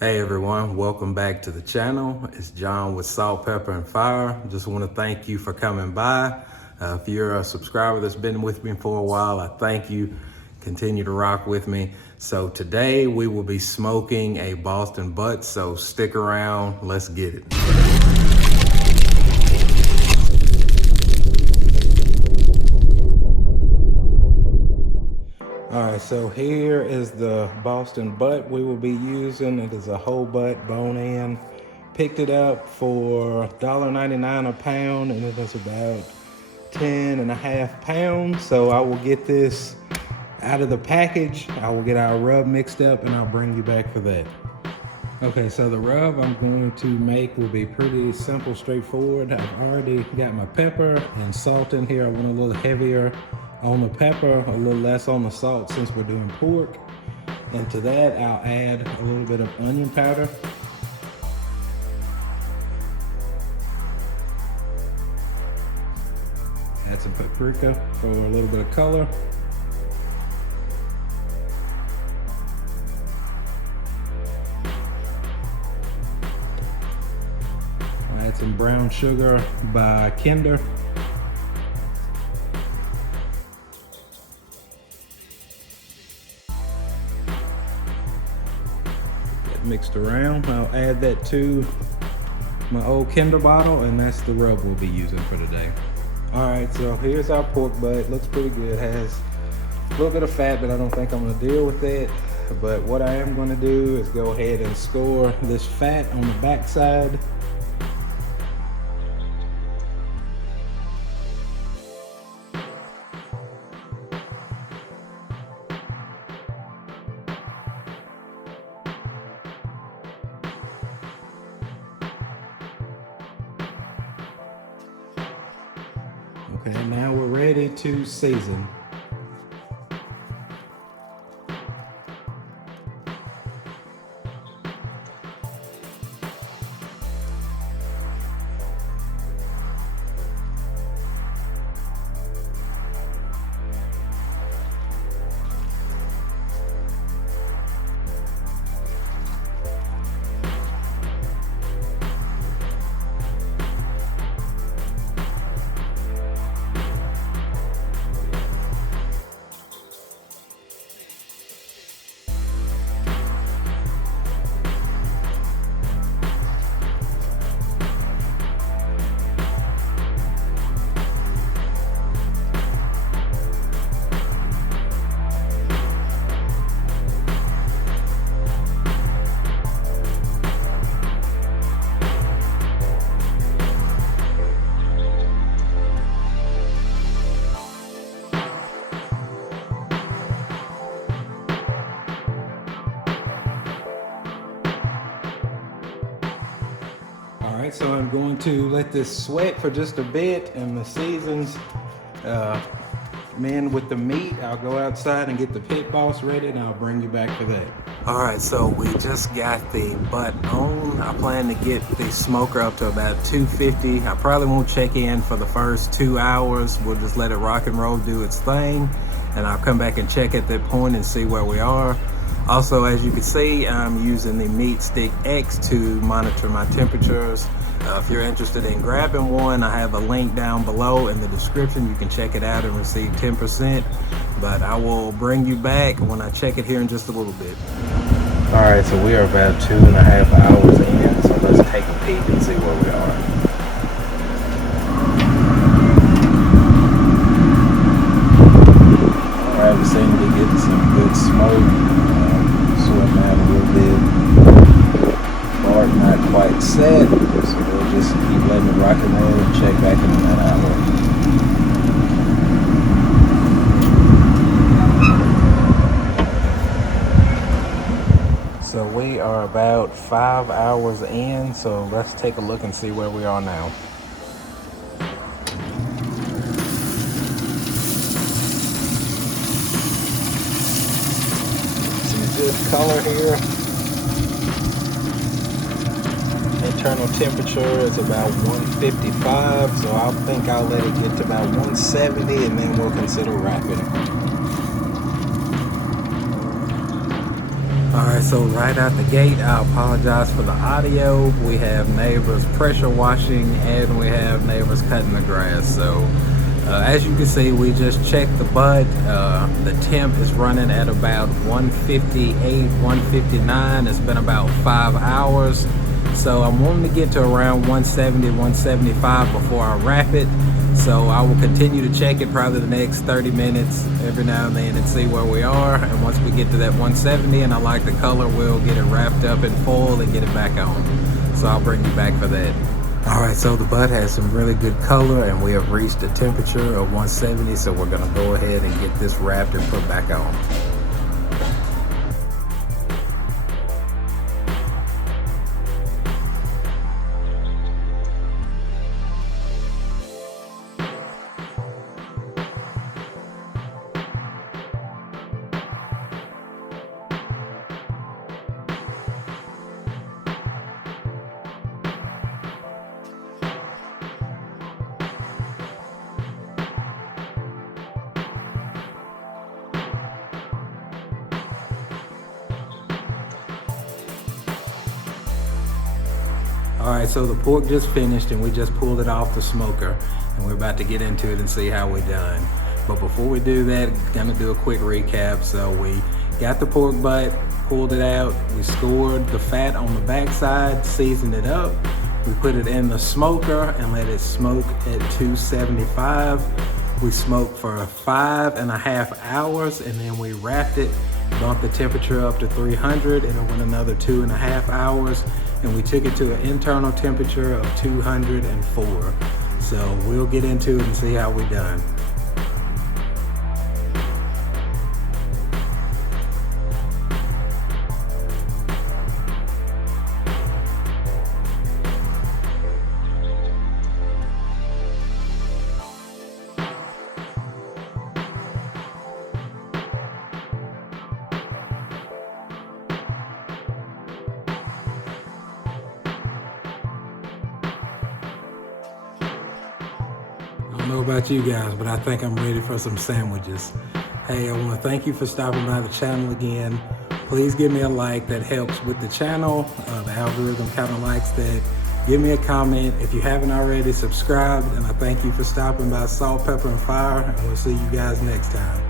Hey everyone, welcome back to the channel. It's John with Salt, Pepper, and Fire. Just want to thank you for coming by. If you're a subscriber that's been with me for a while, I thank you. Continue to rock with me. So today we will be smoking a Boston butt, so stick around, let's get it. All right, so here is the Boston butt we will be using. It is a whole butt, bone in. Picked it up for $1.99 a pound, and it is about 10.5 pounds. So I will get this out of the package. I will get our rub mixed up, and I'll bring you back for that. Okay, so the rub I'm going to make will be pretty simple, straightforward. I've already got my pepper and salt in here. I want a little heavier on the pepper, a little less on the salt since we're doing pork. And to that, I'll add a little bit of onion powder. Add some paprika for a little bit of color. I'll add some brown sugar by Kinder. Mixed around. I'll add that to my old Kinder bottle, and that's the rub we'll be using for today. All right, so here's our pork butt. Looks pretty good. Has a little bit of fat, but I don't think I'm gonna deal with that. But what I am gonna do is go ahead and score this fat on the back side. Okay, now we're ready to season. All right, so I'm going to let this sweat for just a bit, and the seasons in with the meat. I'll go outside and get the pit boss ready, and I'll bring you back for that. All right, so we just got the butt on. I plan to get the smoker up to about 250. I probably won't check in for the first 2 hours. We'll just let it rock and roll, do its thing, and I'll come back and check at that point and see where we are. Also, as you can see, I'm using the Meat Stick X to monitor my temperatures. If you're interested in grabbing one, I have a link down below in the description. You can check it out and receive 10%. But I will bring you back when I check it here in just a little bit. All right, so we are about 2.5 hours in, so let's take a peek and see where we are. All right, we seem to be getting some good smoke. Sweating out a little bit. Bark not quite set, so we'll just keep letting it rock and roll and check back in that hour. So we are about 5 hours in, so let's take a look and see where we are now. Good color here. Internal temperature is about 155, so I think I'll let it get to about 170 and then we'll consider wrapping. All right, so right out the gate, I apologize for the audio. We have neighbors pressure washing and we have neighbors cutting the grass. So as you can see, we just checked the bud. The temp is running at about 158, 159. It's been about 5 hours. So I'm wanting to get to around 170, 175 before I wrap it. So I will continue to check it probably the next 30 minutes every now and then and see where we are. And once we get to that 170 and I like the color, we'll get it wrapped up in foil and get it back on. So I'll bring you back for that. All right, so the bud has some really good color and we have reached a temperature of 170. So we're gonna go ahead and get this wrapped and put back on. All right, so the pork just finished and we just pulled it off the smoker and we're about to get into it and see how we're done. But before we do that, gonna do a quick recap. So we got the pork butt, pulled it out, we scored the fat on the backside, seasoned it up. We put it in the smoker and let it smoke at 275. We smoked for 5.5 hours and then we wrapped it, bumped the temperature up to 300 and it went another 2.5 hours. And we took it to an internal temperature of 204. So we'll get into it and see how we done. I don't know about you guys, but I think I'm ready for some sandwiches. Hey, I want to thank you for stopping by the channel again. Please give me a like, that helps with the channel. The algorithm kind of likes that. Give me a comment. If you haven't already, subscribe. And I thank you for stopping by Salt, Pepper, and Fire. And we'll see you guys next time.